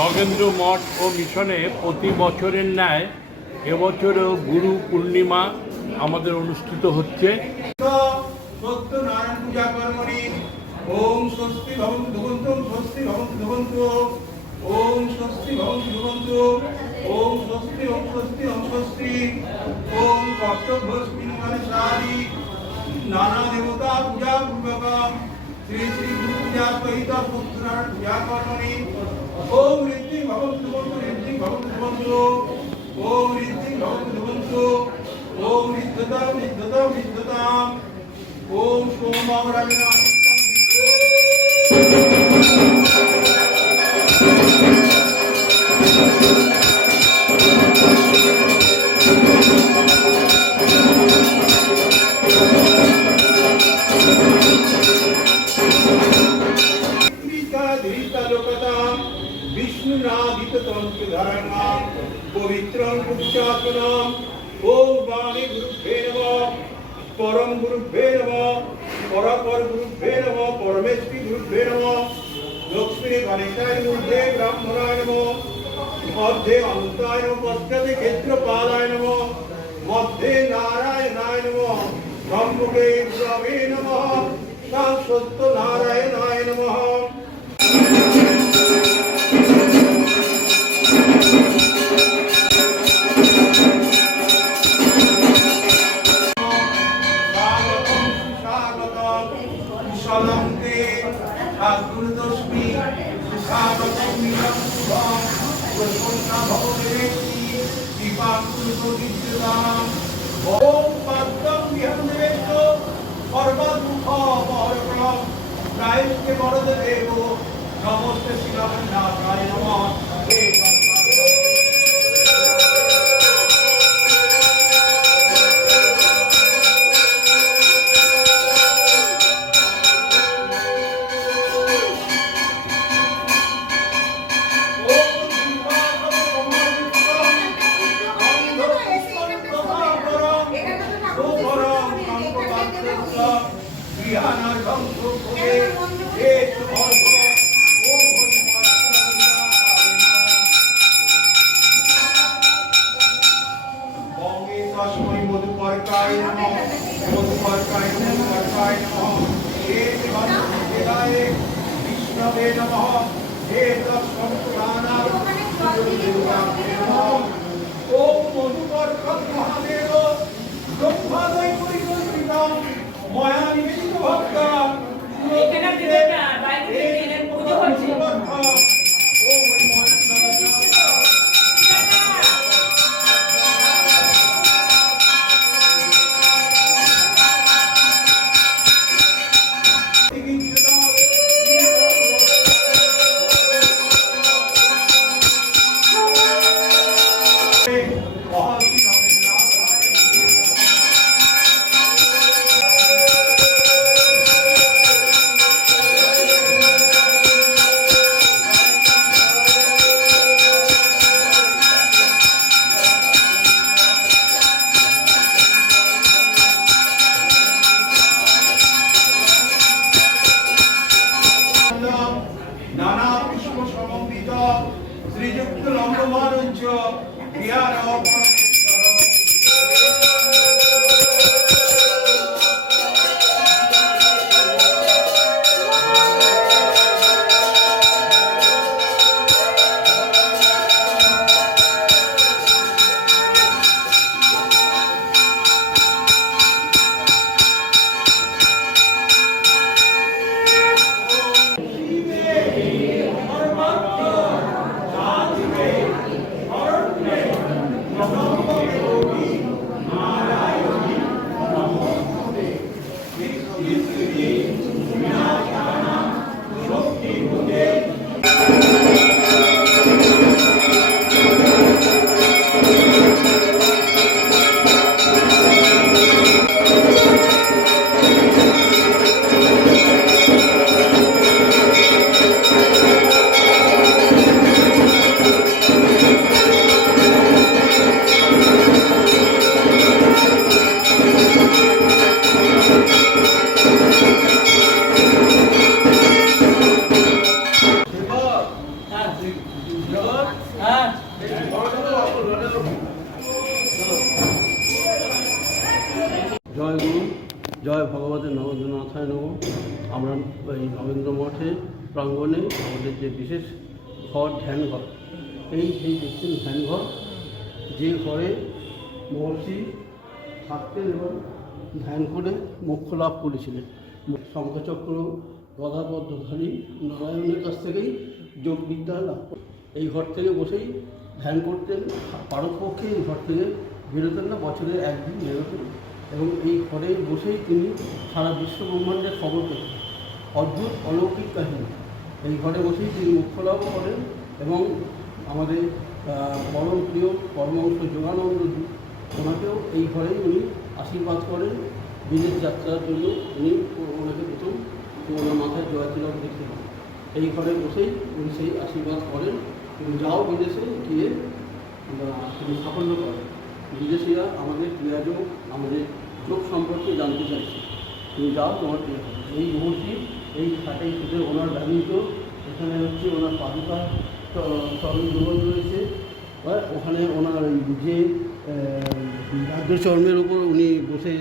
নগেন্দ্র মঠ ও মিশনে প্রতি বছরের ন্যায় এবছরও গুরু পূর্ণিমা আমাদের অনুষ্ঠিত হচ্ছে। সত্যনারায়ণ পূজা কর্মণি ওম স্বস্তি ভবন্তু ভবন্তু স্বস্তি ভবন্তু ভবন্তু ওম স্বস্তি ভবন্তু ভবন্তু ওম স্বস্তি ওম স্বস্তি ওম স্বস্তি ওম কর্তব্যস্মিন্নমনসারি নানা দেবতা পূজা পূর্বকম শ্রী শ্রী গুরু পূজা সহিত সত্যনারায়ণ পূজা কর্মণি ওম ঋদ্ধি ভবন্তু ভবন্তু ঋদ্ধি ভবন্তু ভবন্তু ওম ঋদ্ধি ভবন্তু ভবন্তু ওম ঋদ্ধতাম ঋদ্ধতাম ঋদ্ধতাম ওম সোমবারায়ণ पवित्रं पुरुषात्मनां ओम वाणी गुरुभ्ये नमः परम गुरुभ्ये नमः परापर गुरुभ्ये नमः परमेश्वरी गुरुभ्ये नमः लक्ष्मी गणेशाय मूर्धे ब्राह्मणाय नमः मध्ये अनंताय नमः पश्चाते क्षेत्रपालाय नमः मध्ये नारायणाय नमः ब्रह्मणे गुरवे नमः शाश्वत नारायणाय नमः। गुरुदोष्मी स्वागतं निरंकुरं प्रसन्ना भवदेवी दीपांकुरविद्युतां ओम पद्मं विहंदेतो सर्वदुःखमहरं प्रायश्चे वरदेवो नमस्ते श्रीरामनाथाय नमः। श्रीयुक्त लंबमानंच क्रियाराव No. জয় গুরু, জয় ভগবতের নগেন্দ্রনাথায় নম। আমরা এই নগেন্দ্র মঠের প্রাঙ্গণে আমাদের যে বিশেষ ঘর, ধ্যান ঘর, এই যে দেখছেন ধ্যান ঘর, যে ঘরে মহর্ষি থাকতেন এবং ধ্যান করে মোক্ষ লাভ করেছিলেন। শঙ্খচক্র গদাপদ্মধারী নারায়ণের কাছ থেকেই যোগবিদ্যা লাভ করেন। এই ঘর থেকে বসেই ধ্যান করতেন। পারতপক্ষে এই ঘর থেকে বেরোতেন না, বছরে একদিন বেরোতেন এবং এই ঘরে বসেই তিনি সারা বিশ্ব ব্রহ্মাণ্ডের খবর পেতেন। অদ্ভুত অলৌকিক কাহিনী। এই ঘরে বসেই তিনি মোক্ষ লাভ করেন এবং আমাদের পরম প্রিয় পরমহংস যোগানন্দ, ওনাকেও এই ঘরেই উনি আশীর্বাদ করেন। বিদেশ যাত্রার জন্য উনি ওনাকে প্রথম ওনার মাথায় জয়তিলক দেখতে পান। এই ঘরে বসেই উনি সেই আশীর্বাদ করেন, তুমি যাও বিদেশে গিয়ে তিনি সাফল্য করেন। বিদেশিরা আমাদের ক্রিয়াযোগ, আমাদের যোগ সম্পর্কে জানতে চাইছে, তুমি যাও, তোমার ক্রিয়া হবে। এই মুহূর্তে এই খাটেই শুধু ওনার ব্যবহৃত, এখানে হচ্ছে ওনার পাদুকা চরণ যুগল রয়েছে। ওখানে ওনার যে ব্যাঘ্রচর্মের উপর উনি বসে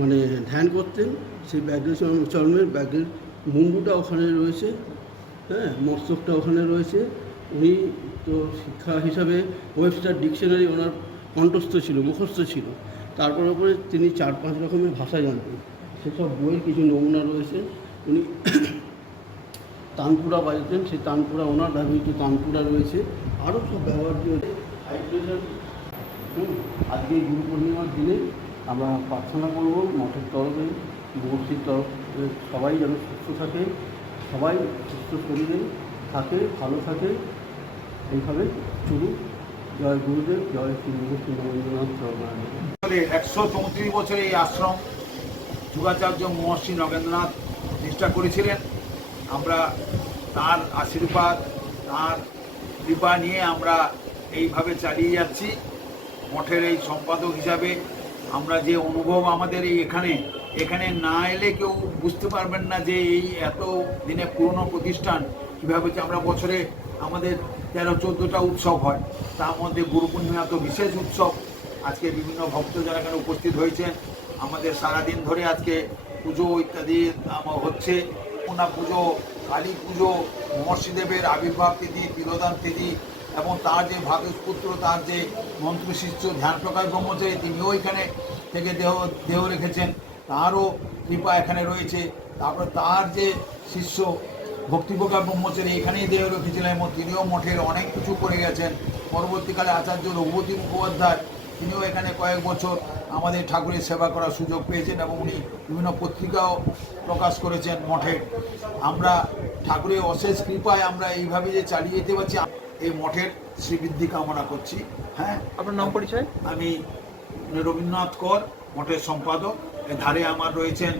মানে ধ্যান করতেন, সেই ব্যাঘ্রচর্মের ব্যাঘ্রের মুন্ডুটা ওখানে রয়েছে, হ্যাঁ, মস্তকটা ওখানে রয়েছে। উনি তো শিক্ষা হিসাবে ওয়েবস্টার ডিকশনারি ওনার কণ্ঠস্থ ছিল, মুখস্থ ছিল। তারপর উপরে তিনি 4-5 রকমের ভাষা জানতেন। সেসব বইয়ের কিছু নমুনা রয়েছে। উনি তানপুরা বাজাতেন, সেই তানপুরা ওনার ব্যবহৃত তানপুরা রয়েছে। আরও সব ব্যবহার্য হাইড্রোজেন। আজকে এই গুরু পূর্ণিমার দিনে আমরা প্রার্থনা করব মঠের তরফে, মহর্ষির তরফে সবাই যেন সুস্থ থাকে, সবাই সুস্থ শরীরে থাকে, ভালো থাকে। এইভাবে চলুন। জয় গুরুদেব, জয় শ্রী মহর্ষি নগেন্দ্রনাথ চরণায়। 134 বছরে এই আশ্রম যুগাচার্য মহর্ষি নগেন্দ্রনাথ প্রতিষ্ঠা করেছিলেন। আমরা তার আশীর্বাদ, তার কৃপা নিয়ে আমরা এইভাবে চালিয়ে যাচ্ছি। মঠের এই সম্পাদক হিসাবে আমরা যে অনুভব আমাদের এই এখানে না এলে কেউ বুঝতে পারবেন না যে এই এত দিনে পুরনো প্রতিষ্ঠান কীভাবে হচ্ছে। আমরা বছরে আমাদের 13-14টা উৎসব হয়, তার মধ্যে গুরু পূর্ণিমা তো বিশেষ উৎসব। আজকে বিভিন্ন ভক্ত যারা এখানে উপস্থিত হয়েছেন, আমাদের সারাদিন ধরে আজকে পুজো ইত্যাদি হচ্ছে। পূর্ণা পুজো, কালী পুজো, মহর্ষিদেবের আবির্ভাব তিথি, তিলোদান তিথি এবং তার যে ভাগবতপুত্র, তার যে মন্ত্রশিষ্য ধ্যানপ্রকাশ ব্রহ্মচারী, তিনিও এখানে থেকে দেহ রেখেছেন, তারও কৃপা এখানে রয়েছে। তারপরে তার যে শিষ্য ভক্তিপ্রকাশ ব্রহ্মচারী এখানেই দেহ রেখেছিলেন এবং তিনিও মঠের অনেক কিছু করে গেছেন। পরবর্তীকালে আচার্য রঘুপতি মুখোপাধ্যায়, তিনিও এখানে কয়েক বছর আমাদের ঠাকুরের সেবা করার সুযোগ পেয়েছেন এবং উনি বিভিন্ন পত্রিকাও প্রকাশ করেছেন মঠের। আমরা ঠাকুরের অশেষ কৃপায় আমরা এইভাবে যে চালিয়ে যেতে পারছি, এই মঠের শ্রীবৃদ্ধি কামনা করছি। হ্যাঁ, আপনার নাম পরিচয়? আমি রবীন্দ্রনাথ কর, মঠের সম্পাদক। ধারে আমার রয়েছেন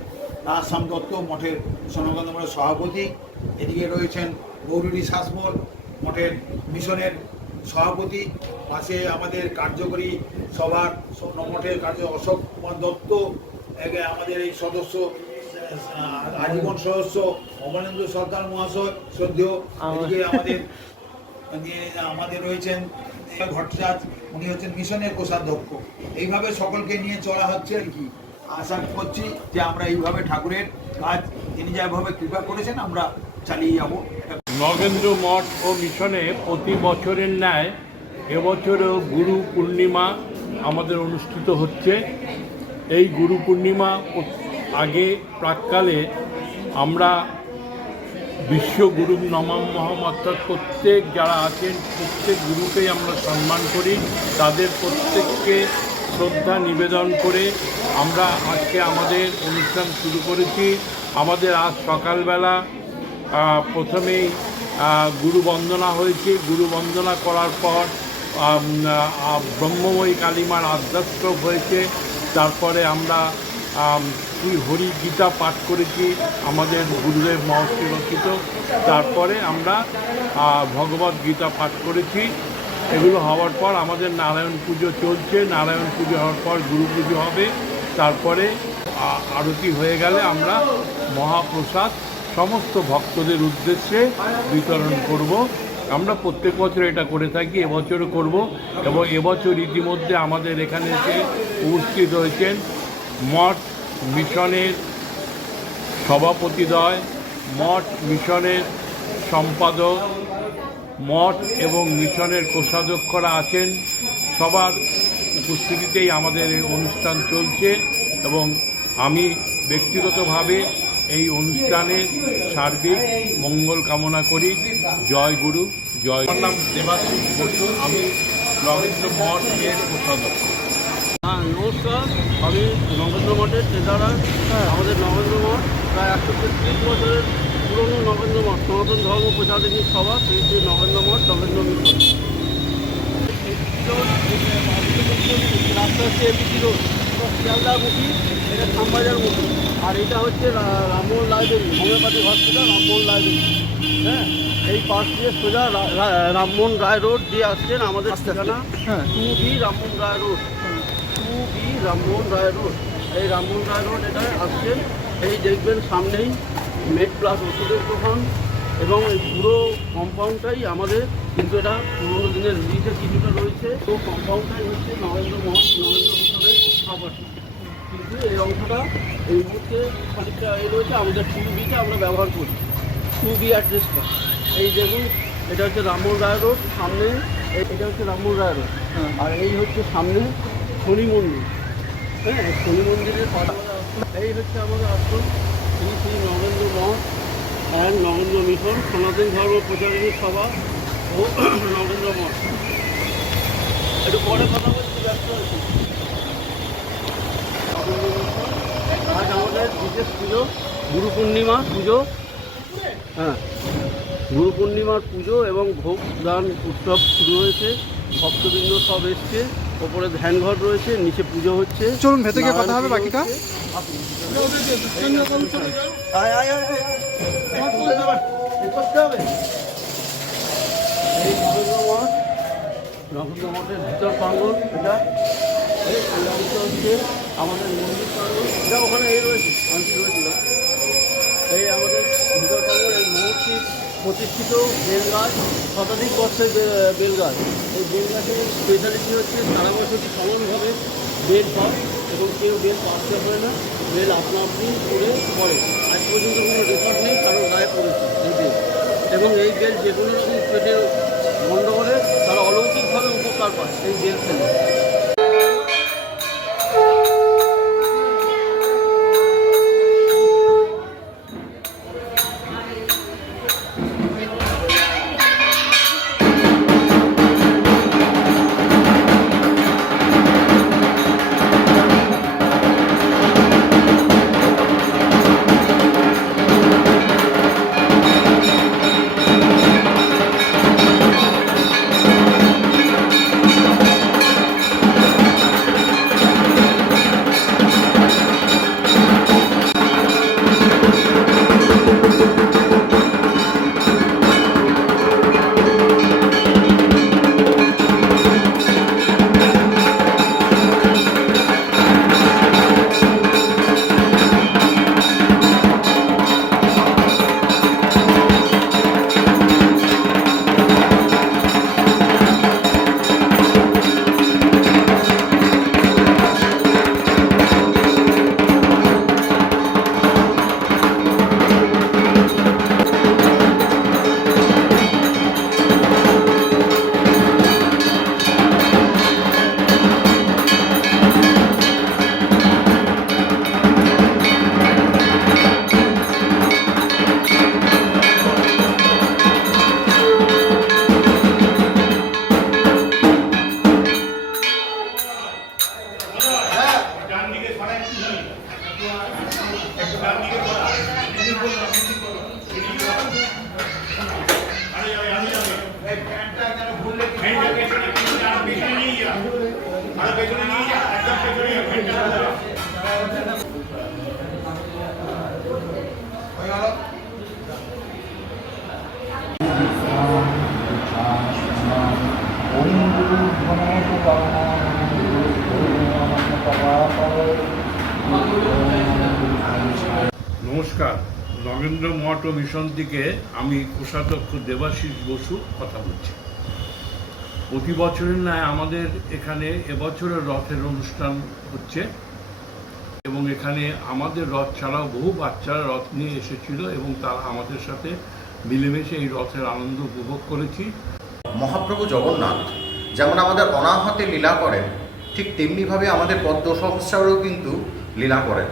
রাজশ্যাম দত্ত, মঠের সনাতন মঠের সভাপতি। এদিকে রয়েছেন গৌরী শাসমল, মঠের মিশনের সভাপতি। পাশে আমাদের কার্যকরী সভার মঠের অশোক কুমার দত্ত, আমাদের এই সদস্য আজীবন সদস্য অমরেন্দ্র সরকার মহাশয় শ্রদ্ধেয়। এদিকে আমাদের রয়েছেন ভট্টাচার্য, উনি হচ্ছেন মিশনের কোষাধ্যক্ষ। এইভাবে সকলকে নিয়ে চলা হচ্ছে আর কি। আশা করছি যে আমরা এইভাবে ঠাকুরের কাজ তিনি যেভাবে কৃপা করেছেন আমরা চালিয়ে যাব। নগেন্দ্র মঠ ও মিশনে প্রতি বছরের ন্যায় এবছরও গুরু পূর্ণিমা আমাদের অনুষ্ঠিত হচ্ছে। এই গুরু পূর্ণিমা আগে প্রাককালে আমরা বিশ্বগুরু নমাম মহম, অর্থাৎ প্রত্যেক যারা আছেন প্রত্যেক গুরুকেই আমরা সম্মান করি। তাদের প্রত্যেককে শ্রদ্ধা নিবেদন করে আমরা আজকে আমাদের অনুষ্ঠান শুরু করেছি। আমাদের আজ সকালবেলা প্রথমেই গুরু বন্দনা হয়েছে। গুরু বন্দনা করার পর ব্রহ্মময়ী কালিমার আদ্যাশ্রম হয়েছে। তারপরে আমরা হরি গীতা পাঠ করেছি, আমাদের গুরুদেব মহর্ষি রচিত। তারপরে আমরা ভগবদ গীতা পাঠ করেছি। এগুলো হওয়ার পর আমাদের নারায়ণ পুজো চলছে। নারায়ণ পুজো হওয়ার পর গুরু পুজো হবে। তারপরে আরতি হয়ে গেলে আমরা মহাপ্রসাদ সমস্ত ভক্তদের উদ্দেশ্যে বিতরণ করব। আমরা প্রত্যেক বছর এটা করে থাকি, এবছরও করব। এবং এবছর ইতিমধ্যে আমাদের এখানে এসে উপস্থিত হয়েছেন মঠ মিশনের সভাপতিদ্বয়, মঠ মিশনের সম্পাদক, মঠ এবং মিশনের কোষাধ্যক্ষরা আছেন। সবার উপস্থিতিতেই আমাদের এই অনুষ্ঠান চলছে এবং আমি ব্যক্তিগতভাবে এই অনুষ্ঠানের সার্বিক মঙ্গল কামনা করি। জয় গুরু, জয়। আমার নাম দেবাশিস বসু, আমি রবীন্দ্র মঠের কোষাধ্যক্ষ। হ্যাঁ, নমস্কার। আমি নগেন্দ্র মঠের ট্রেজারার। আমাদের নগেন্দ্র মঠ প্রায় 133 বছরের পুরনো নগেন্দ্র মঠ, সনাতন ধর্ম প্রচারিণী সভা, সেই শ্রী নগেন্দ্র মঠ, নগেন্দ্র মিশন। রাস্তা হচ্ছে এপিসি রোড, শিয়ালদামুখী, এটা খামবাজারমুখী। আর এটা হচ্ছে Rammohan library, homeopathy hospital, Rammohan library. হ্যাঁ, এই পাশ দিয়ে সোজা রামমোহন রায় রোড দিয়ে আসছেন। আমাদের ঠিকানা 2B Rammohan Roy road, 2B Rammohan Roy road. এই রামমোহন রায় রোড এটা আসছেন, এই দেখবেন সামনেই মেড প্লাস ওষুধের দোকান এবং এই পুরো কম্পাউন্ডটাই আমাদের, কিন্তু এটা পুরোনো দিনের লিজে কিছুটা রয়েছে। তো কম্পাউন্ডটাই হচ্ছে নগেন্দ্র মঠ, নগেন্দ্র মিশনের প্রপার্টি। কিন্তু এই অংশটা এই মুহূর্তে খানিকটা এই রয়েছে, আমাদের 2Bটা আমরা ব্যবহার করি, 2B অ্যাড্রেসটা। এই দেখুন, এটা হচ্ছে রামমোহন রায় রোড, সামনে এটা হচ্ছে রামমোহন রায় রোড। আর এই হচ্ছে সামনে শনি মন্দির। হ্যাঁ, শনি মন্দিরের পাশে এই হচ্ছে আমাদের আশ্রম, শ্রী শ্রী নগেন্দ্র মঠ অ্যান্ড নগেন্দ্র মিশন, সনাতন ধর্ম প্রচারিণী সভা ও নগেন্দ্র মঠ। একটু পরে কথা বলছি, ব্যস্ত আছি। আজ আমাদের বিশেষ পুজো, গুরু পূর্ণিমা পুজো। হ্যাঁ, গুরু পূর্ণিমার পুজো এবং ভোগ দান উৎসব শুরু হয়েছে। ভক্তবৃন্দ সব এসছে, ওপরে ধ্যানঘর রয়েছে, নিচে পুজো হচ্ছে। চলুন ভেতরে গিয়ে কথা হবে বাকিটা। এই নগেন্দ্র মঠের ভিতর প্রাঙ্গণ, এটা হচ্ছে আমাদের মন্দির প্রাঙ্গণ। এটা ওখানে এই রয়েছে, আন্টি রয়েছিল। এই আমাদের ভিতর প্রাঙ্গণ, এই মূর্তি প্রতিষ্ঠিত বেল গাছ, শতাধিক বর্ষের বেল গাছ। এই বেল গাছের স্পেশালিটি হচ্ছে সারা বছর সমানভাবে বেল পায় এবং কেউ বেল পাচ্ছে পারে না, বেল আপনা আপনি পড়ে। আজ পর্যন্ত কোনো রেকর্ড নেই কারোর গায়ে পড়েছে এই বেল। এবং এই বেল যে কোনো রকম পেটে গণ্ডগোলে তারা অলৌকিকভাবে উপকার পায় এই বেল খেলে। নমস্কার, নগেন্দ্র মঠ ও মিশন থেকে আমি কোষাধ্যক্ষ দেবাশিস বসু কথা বলছি। প্রতি বছরের ন্যায় আমাদের এখানে এবছরের রথের অনুষ্ঠান হচ্ছে এবং এখানে আমাদের রথ ছাড়াও বহু বাচ্চারা রথ নিয়ে এসেছিল এবং তারা আমাদের সাথে মিলেমিশে এই রথের আনন্দ উপভোগ করেছি। মহাপ্রভু জগন্নাথ যেমন আমাদের অনাহতে লীলা করেন, ঠিক তেমনিভাবে আমাদের পদ্ম সহস্রারও কিন্তু লীলা করেন।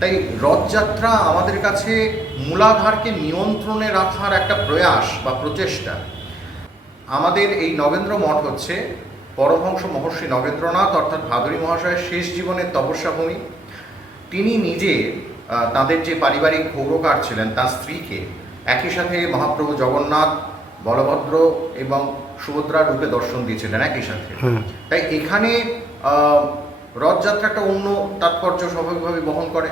তাই রথযাত্রা আমাদের কাছে মূলাধারকে নিয়ন্ত্রণে রাখার একটা প্রয়াস বা প্রচেষ্টা। আমাদের এই নগেন্দ্র মঠ হচ্ছে পরমহংস মহর্ষি নগেন্দ্রনাথ অর্থাৎ ভাদুরী মহাশয়ের শেষ জীবনের তপস্যাভূমি। তিনি নিজে তাদের যে পারিবারিক গৌরকার ছিলেন তার স্ত্রীকে একই সাথে মহাপ্রভু জগন্নাথ, বলভদ্র এবং সুভদ্রা রূপে দর্শন দিয়েছিলেন একই সাথে। তাই এখানে রথযাত্রা একটা অন্য তাৎপর্য স্বাভাবিকভাবে বহন করে।